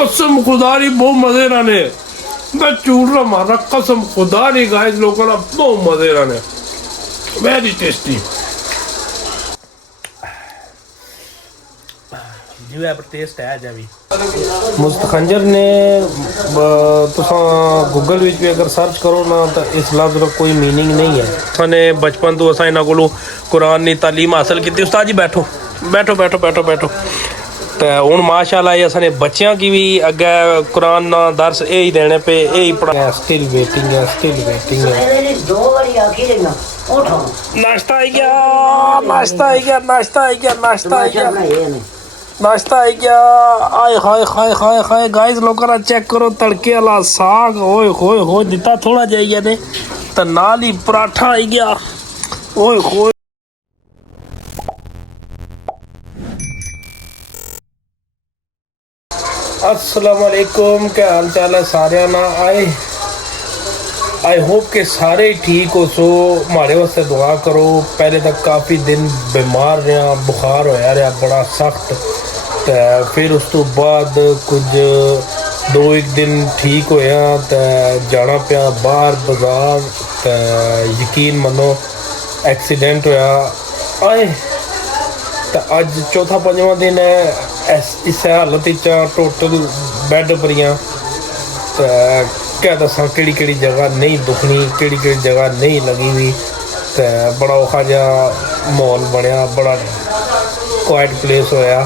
कसम खुदा दी बहुत मजे रहने, मैं झूठ रहा मारा, कसम खुदा दी गाइस लोगों ना बहुत मजे रहने, वेरी टेस्टी। जी है पर टेस्ट है अजा भी। मुस्तखंजर ने तुसा गूगल विच भी अगर सर्च करो ना तो इस लफ्ज़ का कोई मीनिंग नहीं है। असाने बचपन तो असा इन्हों को कुरान की तालीम हासिल की। उस्ताद जी बैठो बैठो बैठो बैठो बैठो। तो हूँ माशाल्लाह असाने बच्चों की भी अगे कुरान ना दर्स यही देने पे यही पढ़ा। स्टिल वेटिंग है, स्टिल वेटिंग है। नाश्ता आई गया, नाश्ता आई गया, नाश्ता आई गया, नाश्ता आई गया, नाश्ता आई गया। आए हाय हाय हाय हाय गाइस लोगों ना चेक करो तड़के वाला साग, ओए होए हो दिता थोड़ा जाइए ने तो नाल ही पराठा आई गया, ओए होए। अस्सलाम वालेकुम, क्या हाल चाल है सारे ना। आई होप के सारे ठीक हो। सो हमारे वास्ते दुआ करो। पहले तक काफ़ी दिन बीमार रहा, बुखार होया रहा बड़ा सख्त, तो फिर उस तो बाद कुछ 2-1 दिन ठीक होया तो जाना पिया बाहर बाजार, तो यकीन मनो एक्सीडेंट होया आए। तो अज चौथा पंजवां दिन है इस हालत टोटल बैड परियां। तो क्या दसा केड़ी केड़ी जगह नहीं दुखनी, केड़ी केड़ी जगह नहीं लगी हुई, तो बड़ा औखा जहा माहौल बनया, बड़ा क्वाइट प्लेस होया।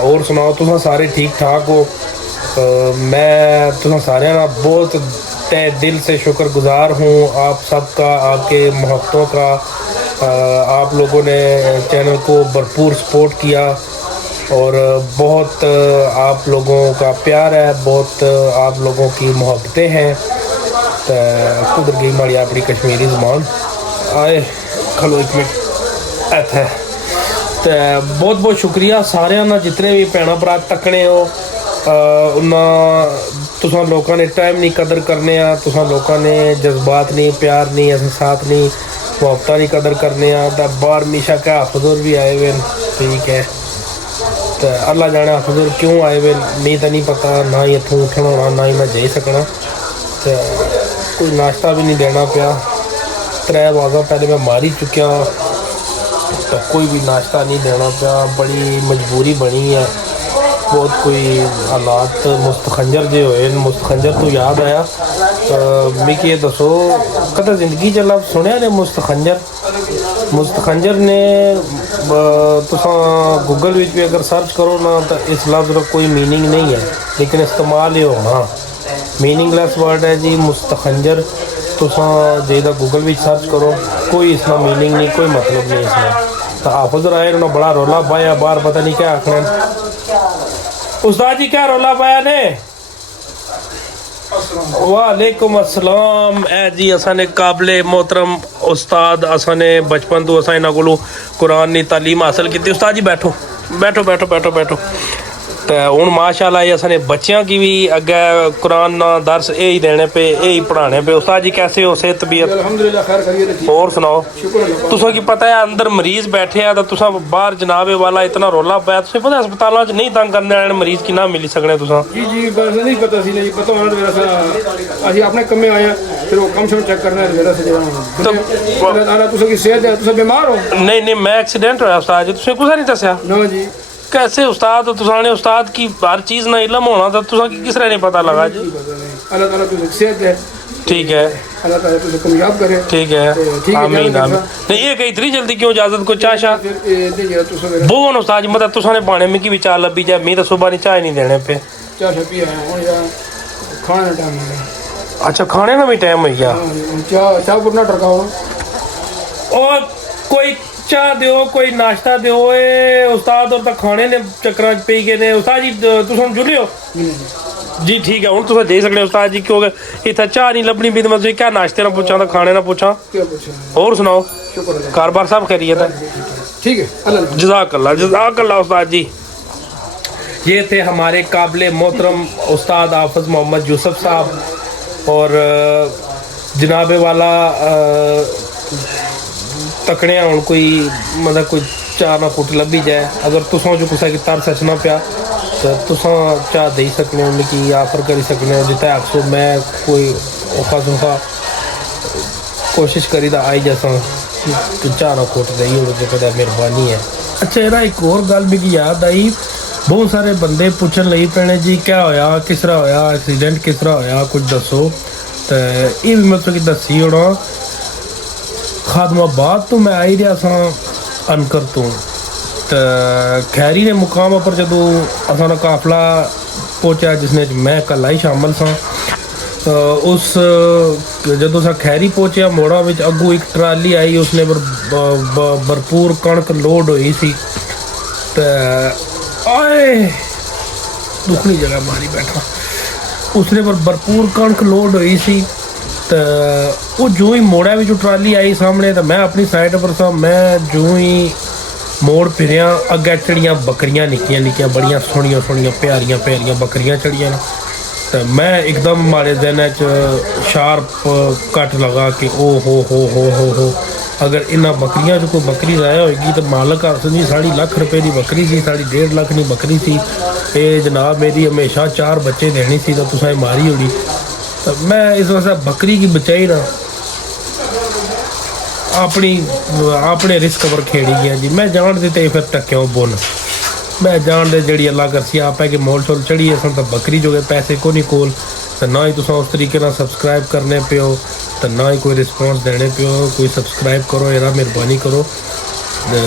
और सुनाओ तुम सारे ठीक ठाक हो? मैं तुम सारे ना बहुत तहे दिल से शुक्रगुजार हूँ आप सबका, आपके मोहब्बतों का। आप लोगों ने चैनल को भरपूर सपोर्ट किया और बहुत आप लोगों का प्यार है, बहुत आप लोगों की मोहब्बतें हैं। तो कुदर गई माड़ी अपनी कश्मीरी ज़बान आए खलो एक मिनट ऐथे। तो बहुत बहुत शुक्रिया सारे ना जितने भी भैन भरा तकने हो। तुसा लोगों ने टाइम नहीं कदर करने, तुसा लोगों ने जज्बात नहीं, प्यार नहीं, एहसास नहीं, मोहब्बत नहीं कदर करने। तो बाहर मीशा का हफजुर भी आए हुए, ठीक है। तो अल्लाह जाने हफजुर क्यों आए हुए नहीं तो नहीं पता, ना ही इतों उठना होना, ना ही मैं जाई सकना। तो कोई नाश्ता भी नहीं देना पिया, 3 आवाज़ा पहले मैं मारी चुकिया, तो कोई भी नाश्ता नहीं देना पिया। बड़ी मजबूरी बनी है, बहुत कोई हालात मुस्तखंजर जो होए। मुस्तखंजर तो याद आया, मिगी ये दसो कदा जिंदगी च लफ्ज़ सुनिया ने मुस्तखंजर? मुस्तखंजर ने तुसा गूगल विच भी अगर सर्च करो ना तो इस लफ्ज़ का कोई मीनिंग नहीं है, लेकिन इस्तेमाल ये होना मीनिंगलैस वर्ड है जी मुस्तखंजर। तुसा जेदा गूगल विच सर्च करो, कोई इसका मीनिंग नहीं, कोई मतलब नहीं इसमें। तो हाफिज आए उन्होंने बड़ा रौला पाया बाहर, पता नहीं क्या आखना। उस्ताद जी क्या रौला पाया ने? वालेकुम अस्सलाम। ए जी असाने काबिले मोहतरम उस्ताद, असाने बचपन तो असा इन्हों को कुरान की तालीम हासिल की। उस्ताद जी बैठो बैठो बैठो बैठो बैठो। तो हूँ माशाल्लाह असाने बच्चों की भी अगे कुरान ना दर्स यही देने पे यही पढ़ाने पे। उस्ताद जी कैसे हो, सेहत तबीयत? अल्हम्दुलिल्लाह खैर खैरियत। और सुनाओ। तुसा की पता है अंदर मरीज बैठे हैं तो तुसा बाहर जनाबे वाला इतना रौला पाया, तुसें पता अस्पतालों च नहीं तंग करने वाले मरीज की ना मिली सकने तुसा? जी जी बस नहीं पता सी, नहीं पता होना मेरा सा असि अपने कम्मे आए हैं, फिर वो कम शम चेक करना है मेरा से जरा तुसा की सेहत है, तुसा बीमार हो? नहीं नहीं मैं एक्सीडेंट होया उस्ताद जी, तुसें कुछ नहीं दसया? ना जी। कैसे उस्ताद, तुसा ने उस्ताद की हर चीज़ ना इलम होना था, तुसा की किस तरह नहीं पता लगा जी? अल्लाह ताला तुझे सेहत है, ठीक है, अल्लाह ताला तुझे कामयाब करे, ठीक है, आमीन आमीन। नहीं ये कही इतनी जल्दी क्यों इजाजत को चाह शाह बोन उस्ताद जी, मतलब तुसा ने पाने में की भी चाह लब्बी जाए, मैं तो सुबह नहीं चाय नहीं देने पे चाह शा पिया खाने का टाइम है। अच्छा खाने का भी टाइम हो गया, चाह चाह पुरना टरकाओ और कोई चाह दो कोई नाश्ता दो उस्ताद। और खाने ने चक्कर पे गए ने उस्ताद जी, तुम जुड़े हो जी? ठीक है हूँ तुम दे सकते उस्ताद जी, क्योंकि इतना चाह नहीं लभनी भी, मैं क्या नाश्ते ना पूछा तो खाने ना पूछा। और सुनाओ, कारोबार सब खैरियत है? ठीक है, जज़ाकल्लाह जज़ाकल्लाह उस्ताद जी। ये थे हमारे काबिले मोहतरम उस्ताद हाफिज़ मोहम्मद यूसुफ साहब। और जनाबे वाला तकने हूँ कोई मतलब कोई चाह ना कुट लभी जाए, अगर तुसों जो कुछ की तरस अचना पिया तो तुसां चाह दे सकने हो मिगी ऑफर करी सकने हो जिते आखो मैं कोई औखा सौखा कोशिश करी तो आई जैसा तो चाह ना खोट देई ओड़ जो कदा मेहरबानी है। अच्छा यरा एक और गल मिगी याद आई बहुत सारे बंदे पूछन लगी पैने जी क्या होया किस तरह होया एक्सीडेंट किस तरह होया कुछ दसो तो ये भी मैं तुसेंगी दस्सी ओड़ां। खादमाबाद तो मैं आई रहा सा अनकर तो खैरी ने मुकाम पर जदों असां काफला पहुंचा जिसने मैं कल ही शामिल सा उस जदों असां खैरी पहुंचे मोड़ा विच अगू एक ट्राली आई उसने भरपूर कणक लोड हुई सी ते आए दुखनी जगह मारी बैठा उसने पर भरपूर कणक लोड हुई सी तो वो जो ही मोड़ा भी जो ट्राली आई सामने तो मैं अपनी साइड पर सा मैं जो ही मोड़ फिरिया अग्गे चढ़िया बकरियां निक्कियां निक्कियां बड़ियां सोहनियां सोहनियां प्यारियां प्यारियां बकरियां चढ़ियां तो मैं एकदम मारे दिन च शार्प कट लगा कि ओ हो अगर इन्ना बकरियां जो कोई बकरी जाया होगी तो मालक आखदी 2.5 लाख रुपए की बकरी सी 1.5 लाख की बकरी सी ये जनाब मेरी हमेशा 4 बच्चे देनी सी तो तुसें मारी होगी तो मैं इस वास्ते बकरी की बचाई ना अपने रिस्क पर खेड़ी गया जी। मैं जान देते फिर टक्यों बोन मैं जान दे जी अल्लाह करसी आप है कि मोल शोल चढ़ी असन तो बकरी जो गए पैसे को नहीं कोल तो ना ही तुम उस तरीके ना सब्सक्राइब करने पियो तो ना ही कोई रिस्पॉन्स देने पियो कोई सब्सक्राइब करो यार मेहरबानी करो तो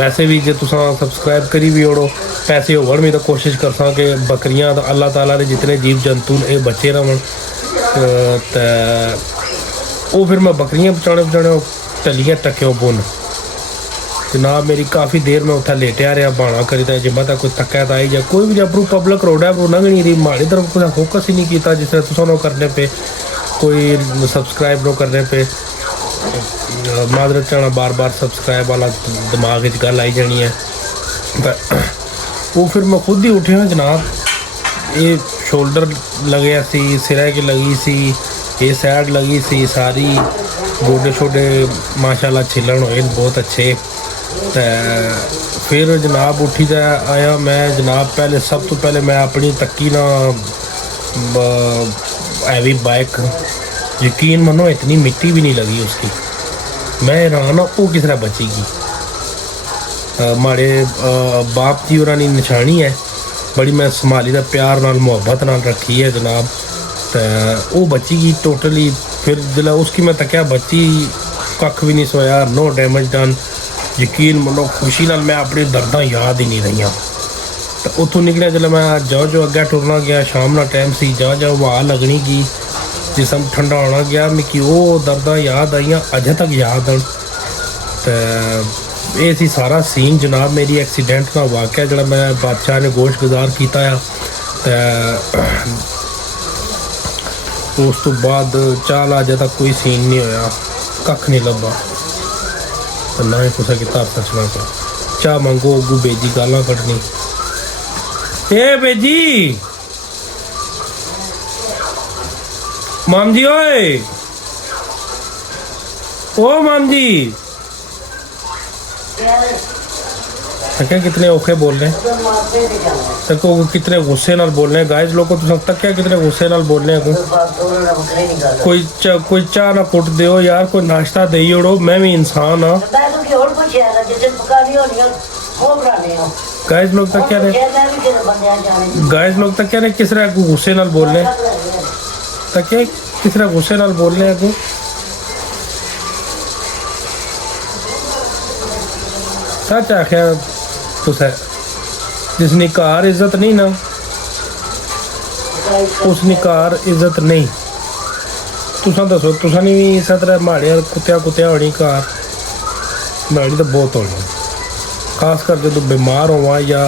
वैसे भी जो तुम सब्सक्राइब करी भी ओड़ो पैसे होवन भी तो कोशिश कर सा कि बकरियां तो अल्लाह ताला ने जितने जीव जंतु ये बचे रहन तो वो फिर मैं बकरियां बचाने चलिए टक्यों बुन जनाब मेरी काफ़ी देर में उत्थे लेटिया रहा बाणा करी था जिम्मा तक कोई तक्या तो आई जाए कोई भी अपरू पब्लिक रोड है वो लंघनी रही माड़ी तरफ कुछ फोकस ही नहीं किया जिस तरह करने पे कोई सब्सक्राइब नो करने पे मादरत चाहना बार बार सब्सक्राइब वाला दिमाग गल आई जानी है वो फिर मैं खुद ही उठिया जनाब ये शोल्डर लगे सी सिरा की लगी सी ये साइड लगी सी सारी गोडे शोडे माशाल्लाह छिलन होए बहुत अच्छे तो फिर जनाब उठी जा आया मैं जनाब पहले सब तो पहले मैं अपनी तक्की ना हैवी बाइक यकीन मनो इतनी मिट्टी भी नहीं लगी उसकी मैं हैरान वो किस तरह बचेगी माड़े बाप जी और निशानी है बड़ी मैं संभाली का प्यार नाल मुहब्बत नाल रखी है जनाब तो वो बचेगी टोटली फिर जिला उसकी मैं तक्या बची कख भी नहीं सोया नो डैमेज डन यकीन मनो खुशी नाल मैं अपनी दर्दां याद ही नहीं रही तो उतों निकलिया जल्द मैं जो अगे टुरना गया शाम ना टाइम सी जो हवा लगनी की जिसम ठंडा होना गया मिकी वो दर्दां याद आईयां अजे तक याद हैं तो ये सी सारा सीन जनाब मेरी एक्सीडेंट का वाक़या जो मैं बादशाह ने गोश्त गुजार किया तो उस तो बाद चाल अजे तक कोई सीन नहीं होया कख नहीं लभा तो ना ही कुछ किता सचना को चाह मंगो अगू बेजी गाला कटनी ए बेजी माम जी ओए ओ माम जी क्या कितने औखे बोल रहे हैं तो कितने गुस्से नाल बोल रहे हैं गाइस लोगों तो सब तक क्या कितने गुस्से नाल बोल रहे हैं कोई चाह ना कुट दियो यार कोई नाश्ता दे ओड़ो मैं भी इंसान हाँ गाइस लोग तक क्या रहे गाइस लोग तक क्या रहे किस तरह गुस्से नाल बोल रहे हैं तक क्या किस तरह गुस्से नाल बोल रहे हैं सच आख्या तुसें जिसनी घर इज्जत नहीं ना उसनी घर इज्जत नहीं तुसा दसो तुसा नहीं भी इस तरह माड़िया कुत्तिया होनी घर माड़ी तो बहुत होनी खास कर जो बीमार होवा या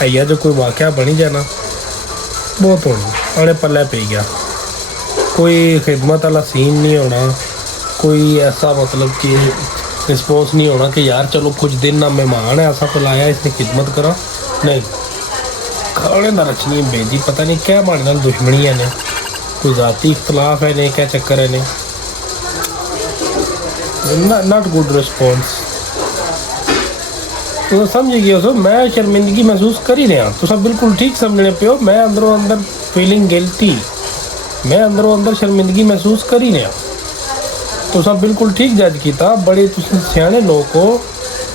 है जो कोई वाक़या बनी जाए ना बहुत होनी आने पल्ले पे गया कोई खिदमत वाला सीन नहीं होना कोई ऐसा मतलब कि रिस्पॉन्स नहीं होना कि यार चलो कुछ दिन ना मेहमान है ऐसा को लाया इसने खिदमत करा नहीं खाने ना रचनी बेजी पता नहीं क्या हमारे नाल दुश्मनी है ने कोई ज़ाती इख्तलाफ है नहीं क्या चक्कर है नहीं नॉट गुड रिस्पॉन्स तुम समझ गए हो। मैं शर्मिंदगी महसूस कर ही रहा, तुम बिल्कुल ठीक समझने पे हो। मैं अंदरों अंदर फीलिंग गिल्टी, मैं अंदरों अंदर शर्मिंदगी महसूस कर ही रहा। तुसा बिल्कुल ठीक जज किया, बड़े तुम सियाने लोग हो।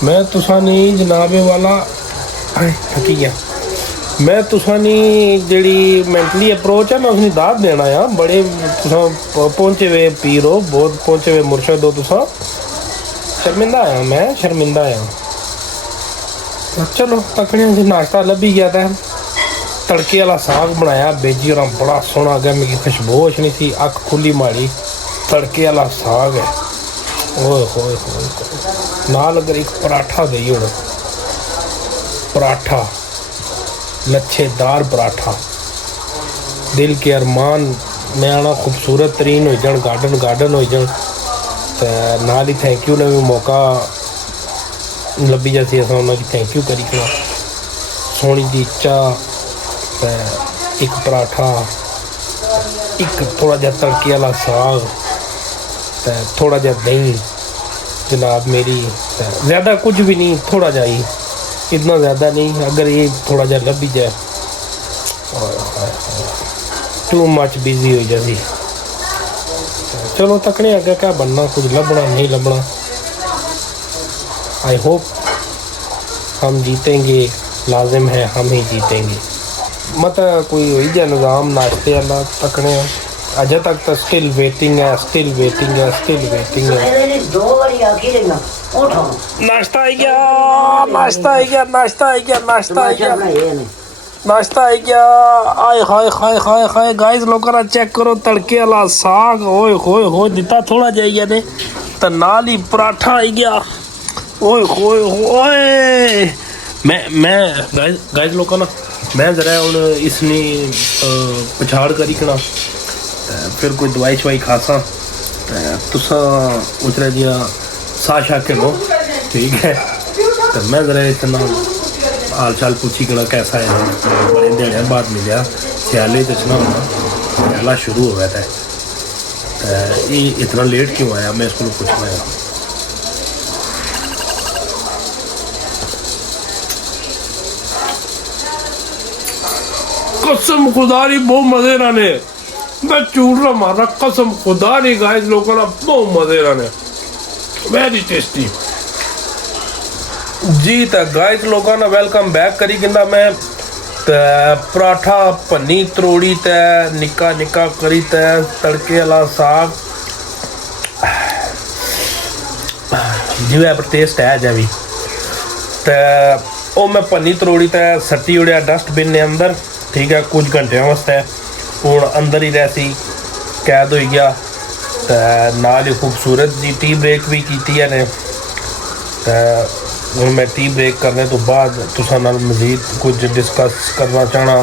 मैं तुसा नहीं जनाबे वाला थकी गया। मैं तुसा नहीं जी मैंटली अप्रोच है, मैं उसकी दाद देना आ। बड़े तुसा पहुंचे हुए पीर हो, बहुत पहुंचे हुए मुर्शद हो। तुसा शर्मिंदा आया, मैं शर्मिंदा आया। चलो तकने नाश्ता लभी गया था। तड़के वाला साग बनाया बेजी और बड़ा सोहना गया, मेरी खुशबोश नहीं थी। अख खुली माड़ी, तड़के वाला साग है। ओए होए होए, नाल अगर एक पराठा दई हो, पराठा लच्छेदार पराठा, दिल के अरमान में आना खूबसूरत तरीन हो जान, गार्डन गार्डन हो जान। तो नाल ही थैंक यू ने भी मौका लभी जैसी अस उन्होंने थैंक यू करी खड़ा। सोहनी जी चाह, एक पराठा, एक थोड़ा जहा तड़के वाला साग, थोड़ा जहा दही जनाब मेरी। ज़्यादा कुछ भी नहीं, थोड़ा जा ही, इतना ज़्यादा नहीं। अगर ये थोड़ा जहा लभी जाए, टू मच बिजी हो जाती। चलो तकने अगर क्या बनना, कुछ लभना नहीं लभना। आई होप हम जीतेंगे, लाजिम है हम ही जीतेंगे। मत कोई वही जहा निज़ाम नाश्ते वाला तकने अजे तक तो स्टिल वेटिंग है, स्टिल वेटिंग है, स्टिल वेटिंग है। नाश्ता आई गया, नाश्ता आई गया, नाश्ता आई गया, नाश्ता आई गया, नाश्ता आई गया। आए हाय हाय हाय हाय गाइस, लोगों ना चेक करो तड़के वाला साग। ओए होए हो दिता थोड़ा जाइए ने, तो नाल ही पराठा आई गया। ओए होए होए, मैं गाइस लोगों ना मैं जरा हूँ इसने पछाड़ करी खड़ा, फिर कोई दवाई शवाई खासा तुसा उतरा दिया सा शा के लो, ठीक है। तो मैं जरा इतना हाल चाल पूछी गला कैसा है। बड़े दिहाड़े बाद मिलिया, स्याले दसना होना, स्याला शुरू हो गया था। ये इतना लेट क्यों आया, मैं इसको पूछना है। कसम खुदारी बहुत मजे रहने, मैं झूठ रहा मारा, कसम खुदारी गाइस लोगों ना बहुत मजे रहने, वेरी टेस्टी जी। तो गाइस लोगों ना वेलकम बैक करी गिंदा मैं। पराठा पन्नी त्रोड़ी ते निक्का निक्का करी ते तड़के वाला साग जिवे पर टेस्ट है अजे भी। तो वो मैं पन्नी त्रोड़ी ते सट्टी उड़िया डस्टबिन ने अंदर, ठीक है। कुछ घंटिया वास्ते हूँ अंदर ही रहती, कैद हो गया। तो नाल ही खूबसूरत जी टी ब्रेक भी की है ने। हूँ मैं टी ब्रेक करने तो बाद तुसा नाल मजीद कुछ डिस्कस करना चाहना।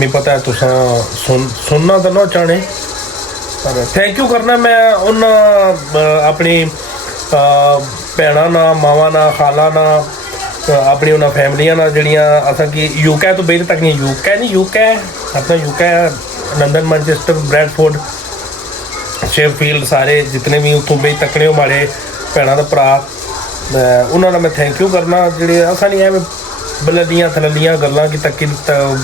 मैं पता है तुसा सुनना तो ना चाहने, पर थैंक यू करना मैं उन अपनी भैन ना, मावा ना, खाला ना, अपनी उन्होंने फैमिलियां ना जड़ियाँ असा कि यूके तो बेहद तक नहीं, यूके अपना UK London, Manchester, Bradford, Sheffield, सारे जितने भी उतों बेहद तकने हो मारे भैन का भरा, उन्होंने मैं थैंक यू करना। जे असा नहीं एवं बलदियाँ थलदियाँ गल्लां कि तक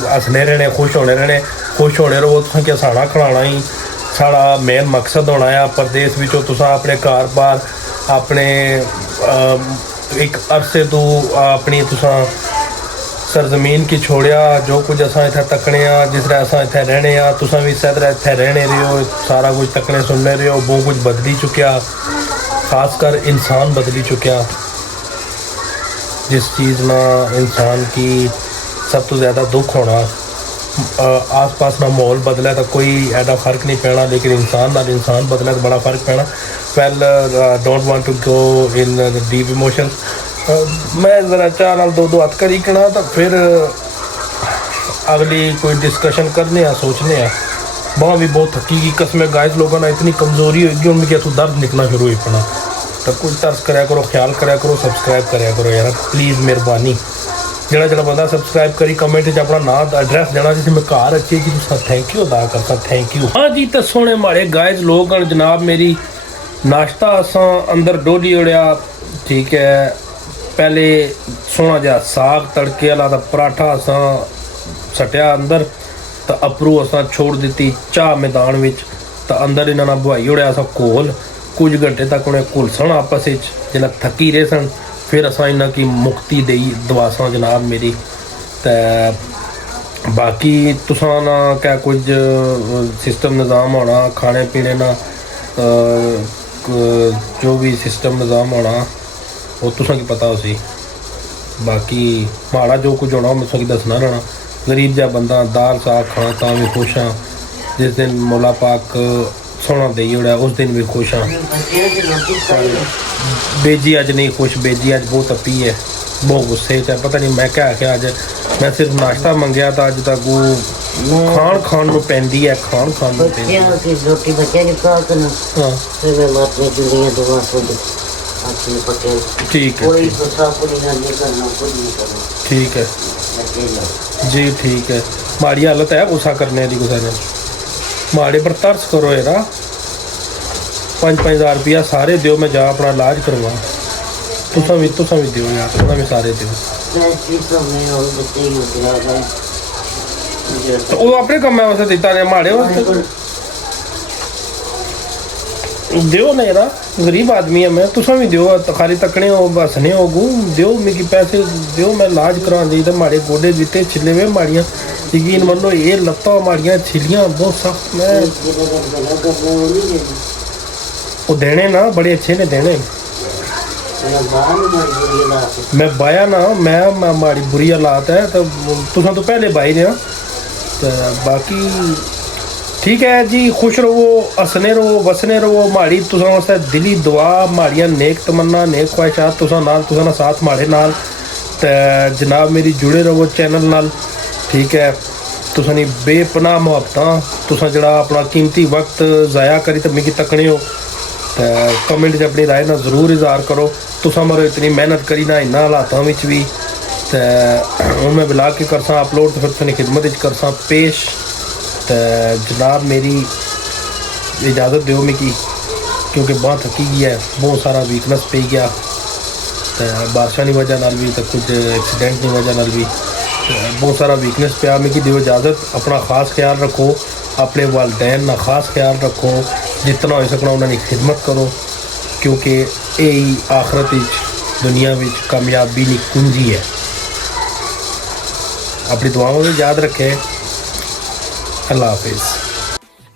हसने रहने, खुश होने रहने, खुश होने रहो। तुसें कि हसाना खिलाना ही साड़ा मेन मकसद होना है। परदेस विचों तुसां अपने घर बार अपने एक अरसे तो अपनी तुसां सरजमीन की छोड़िया, जो कुछ असां इत्थे तकने आ, जिस तरह असां इत्थे रहने आ, तुसां भी इस तरह इत्थे रहने रहो, सारा कुछ तकने सुनने रहो। बहुत कुछ बदली चुकिया, खासकर इंसान बदली चुकिया। जिस चीज़ में इंसान की सब तो ज़्यादा दुख होना, आस पास ना माहौल बदला तो कोई ऐसा फ़र्क नहीं पैना, लेकिन इंसान ना इंसान बदला तो बड़ा फ़र्क पैना। Well don't want to go in deep emotions. मैं ज़रा चाह नाल दो हथ करी कना, तो फिर अगली कोई डिस्कशन करने आ, सोचने आ। बाँ भी बहुत थकी की कसम गाइस लोगों ना इतनी कमज़ोरी होगी, उनमें क्या तो दर्द निकलना शुरू हो पड़ा। तो कुछ तरस कराया करो, ख्याल कराया करो, सब्सक्राइब कराया करो यार प्लीज़, मेहरबानी। जो बंदा सब्सक्राइब करी कमेंट अपना नाम एड्रैस देना जिसे मैं घर अच्छी कि थैंक यू अदा करता, थैंक यू। हाँ जी, तो सोने माड़े गाइस लोग जनाब मेरी नाश्ता असा अंदर डोली उड़िया, ठीक है। पहले सोहना जिहा साग तड़के वाला दा पराठा असां सटिया अंदर तो अपरू असां छोड़ दी चाह मैदान विच तो अंदर इन्होंने बुआई उड़िया असां घोल कुछ घंटे तक उन्हें घुलसन आपस विच जिसलै थकी रहे सन फिर असां इन्हां की मुक्ति देई दवासां जनाब मेरी। ते बाकी तुसां ना क्या कुछ सिस्टम निज़ाम होना खाने पीने ना जो भी सिस्टम निज़ाम होना वो तुसां की पता उसी। बाकी माड़ा जो कुछ होना मैं तुसां की दसना रहना। गरीब जहा बंदा दाल साग खाना तां भी खुश हाँ। जिस दिन मौला पाक सोना देई ओड़ा उस दिन भी खुश हाँ। बेजी अज नहीं खुश, बेजी अज बहुत अपी है, बहुत गुस्से च है। पता नहीं मैं क्या आख्या अज, मैं सिर्फ नाश्ता मंगया था अज तक वो खान खान नूं पैंदी है, खान खान नूं पैंदी है। रोटी बच्चे की खा के ना हाँ फिर मैं अपनी चुड़ियाँ दुआ खुद अपने पटे ठीक है, कोई गुस्सा पूरी नहीं करना, कुछ नहीं करना, ठीक है बच्चे जाओ। जी ठीक है। माड़ी हालत है गुस्सा करने की, गुस्सा ने माड़े पर तरस करो यार। 5-5 रुपया सारे दियो, मैं जा अपना इलाज करवा। तुसा भी दियो यार, तुसा भी सारे दियो। मैं चीज़ तो मैं और बच्चे ही उतरा भाई तो वो अपने कम्मे वास्ते दिता ने, माड़े वास्ते दियो ना यार। गरीब आदमी है मैं, तुसा भी दियो। खाली तकने हो हसने हो गू दियो, मिगी पैसे दियो, मैं इलाज करा दी। तो माड़े गोडे दिते छिले हुए माड़ियाँ, यकीन मनो ये लत्तां माड़ियाँ छिलियाँ बहुत सख्त। मैं वो देने ना बड़े अच्छे ने देने, मैं बाया ना मैं माड़ी बुरी हालात है तो तुसा तो पहले बाई रहे। तो बाकी ठीक है जी, खुश रहो, हसने रहो, वसने रहो। माड़ी तुसा वास्ते दिली दुआ, माड़ियां नेक तमन्ना, नेक ख्वाहिशात तुसा ना साथ माड़े नाल। ते जनाब मेरी जुड़े रहो चैनल नाल, ठीक है। तुसा नी बेपनाह मुहब्बतां, तुसा जड़ा अपना कीमती वक्त ज़ाया करी तो मिगी तकने हो। तो कमेंट च अपनी राय ना ज़रूर इजहार करो। तुसा मरो इतनी मेहनत करी ना इन्ना हालातों में भी, तो हूँ मैं बिला के करसा अपलोड तो फिर तुसें खिदमत करसा पेश। तो जनाब मेरी इजाज़त दो मिगी, क्योंकि बांह थकी गई है, बहुत सारा वीकनेस पे गया। तो बारिशा की वजह नाल भी तो कुछ एक्सीडेंट की वजह नाल भी बहुत सारा वीकनेस पे मिगी दियो इजाज़त। अपना खास ख्याल रखो, अपने वालदैन का खास ख्याल रखो, जितना हो सकना उन्होंने खिदमत करो, क्योंकि यही आखरत दुनिया में कामयाबी की कुंजी है। अपनी दुआओं में याद रखें। अल्लाह हाफिज़।